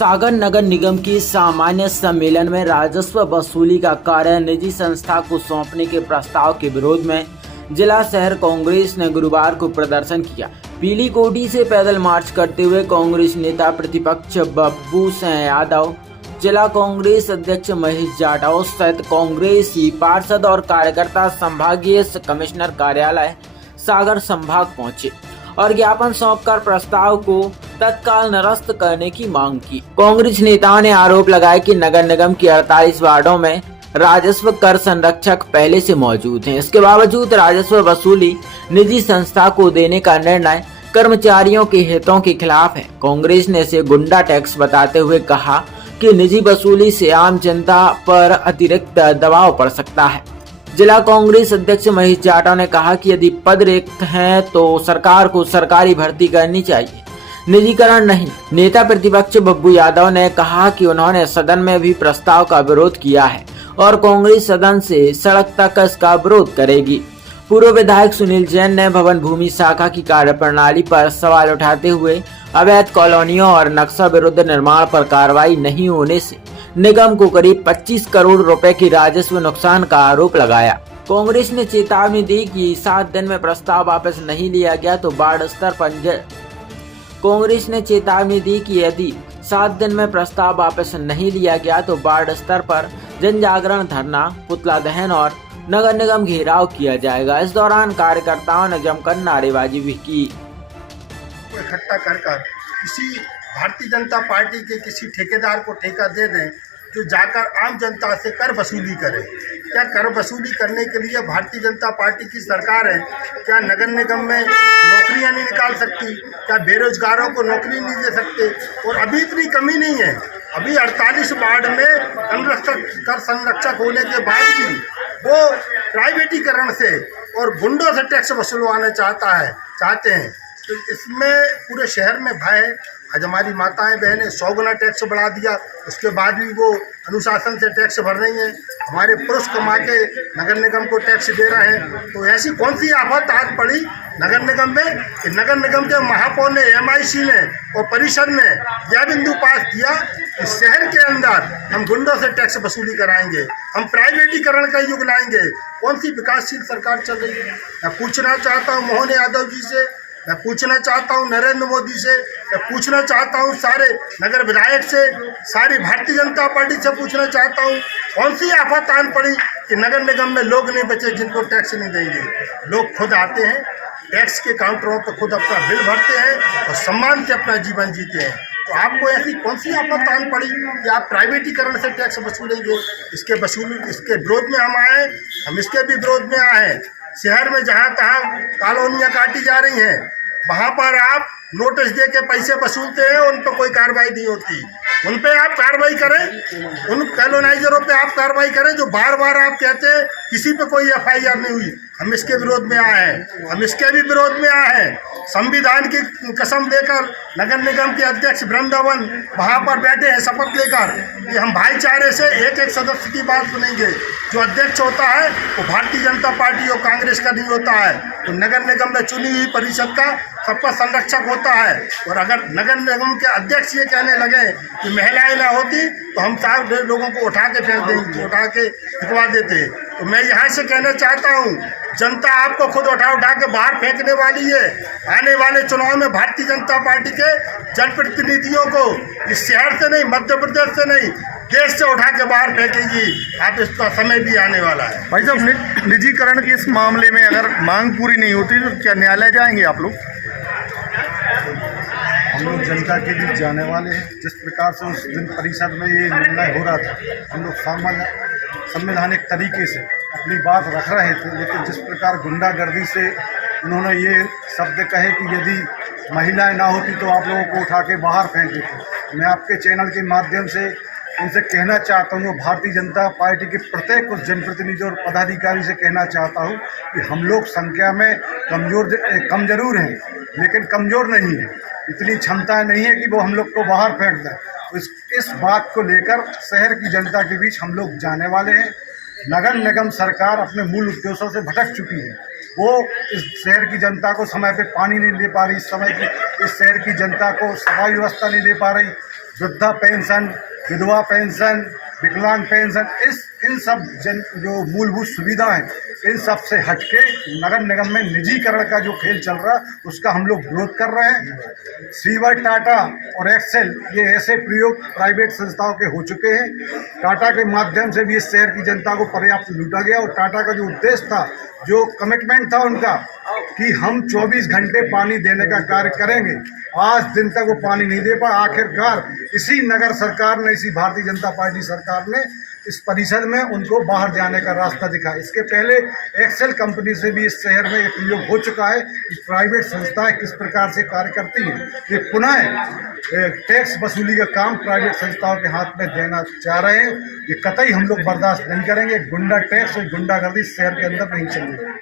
सागर नगर निगम की सामान्य सम्मेलन में राजस्व वसूली का कार्य निजी संस्था को सौंपने के प्रस्ताव के विरोध में जिला शहर कांग्रेस ने गुरुवार को प्रदर्शन किया। पीली कोठी से पैदल मार्च करते हुए कांग्रेस नेता प्रतिपक्ष बब्बू सिंह यादव, जिला कांग्रेस अध्यक्ष महेश जाटव सहित कांग्रेसी पार्षद और कार्यकर्ता संभागीय कमिश्नर कार्यालय सागर संभाग पहुंचे और ज्ञापन सौंपकर प्रस्ताव को तत्काल निरस्त करने की मांग की। कांग्रेस नेताओं ने आरोप लगाया कि नगर निगम की 48 वार्डों में राजस्व कर संरक्षक पहले से मौजूद हैं। इसके बावजूद राजस्व वसूली निजी संस्था को देने का निर्णय कर्मचारियों के हितों के खिलाफ है। कांग्रेस ने इसे गुंडा टैक्स बताते हुए कहा कि निजी वसूली से आम जनता पर अतिरिक्त दबाव पड़ सकता है। जिला कांग्रेस अध्यक्ष महेश जाटव ने कहा कि यदि पद रिक्त हैं तो सरकार को सरकारी भर्ती करनी चाहिए, निजीकरण नहीं। नेता प्रतिपक्ष बब्बू यादव ने कहा कि उन्होंने सदन में भी प्रस्ताव का विरोध किया है और कांग्रेस सदन से सड़क तक इसका विरोध करेगी। पूर्व विधायक सुनील जैन ने भवन भूमि शाखा की कार्यप्रणाली पर सवाल उठाते हुए अवैध कॉलोनियों और नक्शा विरुद्ध निर्माण पर कार्रवाई नहीं होने से निगम को करीब 25 करोड़ रुपए की राजस्व नुकसान का आरोप लगाया। कांग्रेस ने चेतावनी दी कि 7 दिन में प्रस्ताव वापस नहीं लिया गया तो वार्ड स्तर पर कांग्रेस ने चेतावनी दी कि यदि 7 दिन में प्रस्ताव वापस नहीं लिया गया तो वार्ड स्तर पर जन जागरण, धरना, पुतला दहन और नगर निगम घेराव किया जाएगा। इस दौरान कार्यकर्ताओं ने जमकर नारेबाजी भी की। इकट्ठा कर किसी भारतीय जनता पार्टी के किसी ठेकेदार को ठेका दे दें जो जाकर आम जनता से कर वसूली करे। क्या कर वसूली करने के लिए भारतीय जनता पार्टी की सरकार है? क्या नगर निगम में नौकरियां नहीं निकाल सकती? क्या बेरोजगारों को नौकरी नहीं दे सकते? और अभी इतनी कमी नहीं है, अभी 48 वार्ड में कर संरक्षक होने के बाद भी वो प्राइवेटीकरण से और गुंडों से टैक्स वसूलवाना चाहते हैं। तो इसमें पूरे शहर में भय है। आज हमारी माताएं बहनें 100 गुना टैक्स बढ़ा दिया, उसके बाद भी वो अनुशासन से टैक्स भर रही हैं। हमारे पुरुष कमा के नगर निगम को टैक्स दे रहे हैं। तो ऐसी कौन सी आफत आज पड़ी नगर निगम में कि नगर निगम के महापौर ने, MIC ने और परिषद ने यह बिंदु पास किया कि शहर के अंदर हम गुंडों से टैक्स वसूली कराएंगे, हम प्राइवेटीकरण का युग लाएंगे। कौन सी विकासशील सरकार चल रही है? मैं पूछना चाहता हूँ मोहन यादव जी से, मैं पूछना चाहता हूं नरेंद्र मोदी से, मैं पूछना चाहता हूं सारे नगर विधायक से, सारी भारतीय जनता पार्टी से पूछना चाहता हूं कौन सी आफत आन पड़ी कि नगर निगम में लोग नहीं बचे जिनको टैक्स नहीं देंगे। लोग खुद आते हैं, टैक्स के काउंटरों पर खुद अपना बिल भरते हैं और सम्मान से अपना जीवन जीते हैं। तो आपको ऐसी कौन सी आफत आन पड़ी कि आप प्राइवेटीकरण से टैक्स वसूलेंगे? इसके विरोध में हम आए, हम इसके भी विरोध में आए हैं। शहर में जहाँ तहाँ कॉलोनियाँ काटी जा रही हैं, वहाँ पर आप नोटिस दे के पैसे वसूलते हैं, उन पर कोई कार्रवाई नहीं होती। उन पे आप कार्रवाई करें, उन कॉलोनाइजरों पे आप कार्रवाई करें जो बार बार आप कहते हैं किसी पे कोई FIR नहीं हुई। हम इसके विरोध में आए हैं, हम इसके भी विरोध में आए हैं। संविधान की कसम देकर नगर निगम के अध्यक्ष वृंदावन वहाँ पर बैठे हैं शपथ लेकर कि हम भाईचारे से एक एक सदस्य की बात सुनेंगे। जो अध्यक्ष होता है वो भारतीय जनता पार्टी और कांग्रेस का नहीं होता है। तो नगर निगम में चुनी हुई परिषद का सबका संरक्षक होता है। और अगर नगर निगम के अध्यक्ष ये कहने लगे कि महिलाएं ना होती तो हम 4 लोगों को उठा के फेंक देंगे, उठा के फेंकवा देते। तो मैं यहाँ से कहना चाहता हूँ, जनता आपको खुद उठा के बाहर फेंकने वाली है। आने वाले चुनाव में भारतीय जनता पार्टी के जनप्रतिनिधियों को इस शहर से नहीं, मध्य प्रदेश से नहीं, देश से उठा के बाहर फेंकेगी। आप इसका समय भी आने वाला है। भाई साहब, निजीकरण के इस मामले में अगर मांग पूरी नहीं होती तो क्या न्यायालय जाएंगे आप लोग? हम लोग जनता के बीच जाने वाले हैं। जिस प्रकार से उस दिन परिषद में ये निर्णय हो रहा था, हम लोग संवैधानिक तरीके से अपनी बात रख रहे थे, लेकिन जिस प्रकार गुंडागर्दी से उन्होंने ये शब्द कहे कि यदि महिलाएं ना होती तो आप लोगों को उठा के बाहर फेंक देते। मैं आपके चैनल के माध्यम से उनसे कहना चाहता हूँ, भारतीय जनता पार्टी के प्रत्येक उस जनप्रतिनिधि और पदाधिकारी से कहना चाहता हूँ कि हम लोग संख्या में कम जरूर हैं, लेकिन कमज़ोर नहीं है। इतनी क्षमता नहीं है कि वो हम लोग को बाहर फेंक दें। तो इस बात को लेकर शहर की जनता के बीच हम लोग जाने वाले हैं। नगर निगम सरकार अपने मूल उद्देश्यों से भटक चुकी है। वो इस शहर की जनता को समय पे पानी नहीं दे पा रही, इस समय की इस शहर की जनता को सफाई व्यवस्था नहीं दे पा रही, वृद्धा पेंशन, विधवा पेंशन, विकलांग पेंशन, इन सब जो मूलभूत सुविधा हैं, इन सब से हटके नगर निगम में निजीकरण का जो खेल चल रहा है उसका हम लोग विरोध कर रहे हैं। सीवर, टाटा और एक्सेल ये ऐसे प्रयोग प्राइवेट संस्थाओं के हो चुके हैं। टाटा के माध्यम से भी इस शहर की जनता को पर्याप्त लूटा गया और टाटा का जो उद्देश्य था, जो कमिटमेंट था उनका कि हम 24 घंटे पानी देने का कार्य करेंगे, आज दिन तक वो पानी नहीं दे पाए। आखिरकार इसी नगर सरकार ने, इसी भारतीय जनता पार्टी सरकार ने इस परिषद में उनको बाहर जाने का रास्ता दिखा। इसके पहले एक्सेल कंपनी से भी इस शहर में ये प्रयोग हो चुका है कि प्राइवेट संस्थाएं किस प्रकार से कार्य करती हैं। ये पुनः टैक्स वसूली का काम प्राइवेट संस्थाओं के हाथ में देना चाह रहे हैं। ये कतई हम लोग बर्दाश्त नहीं करेंगे। गुंडा टैक्स और गुंडागर्दी शहर के अंदर नहीं चलेगी।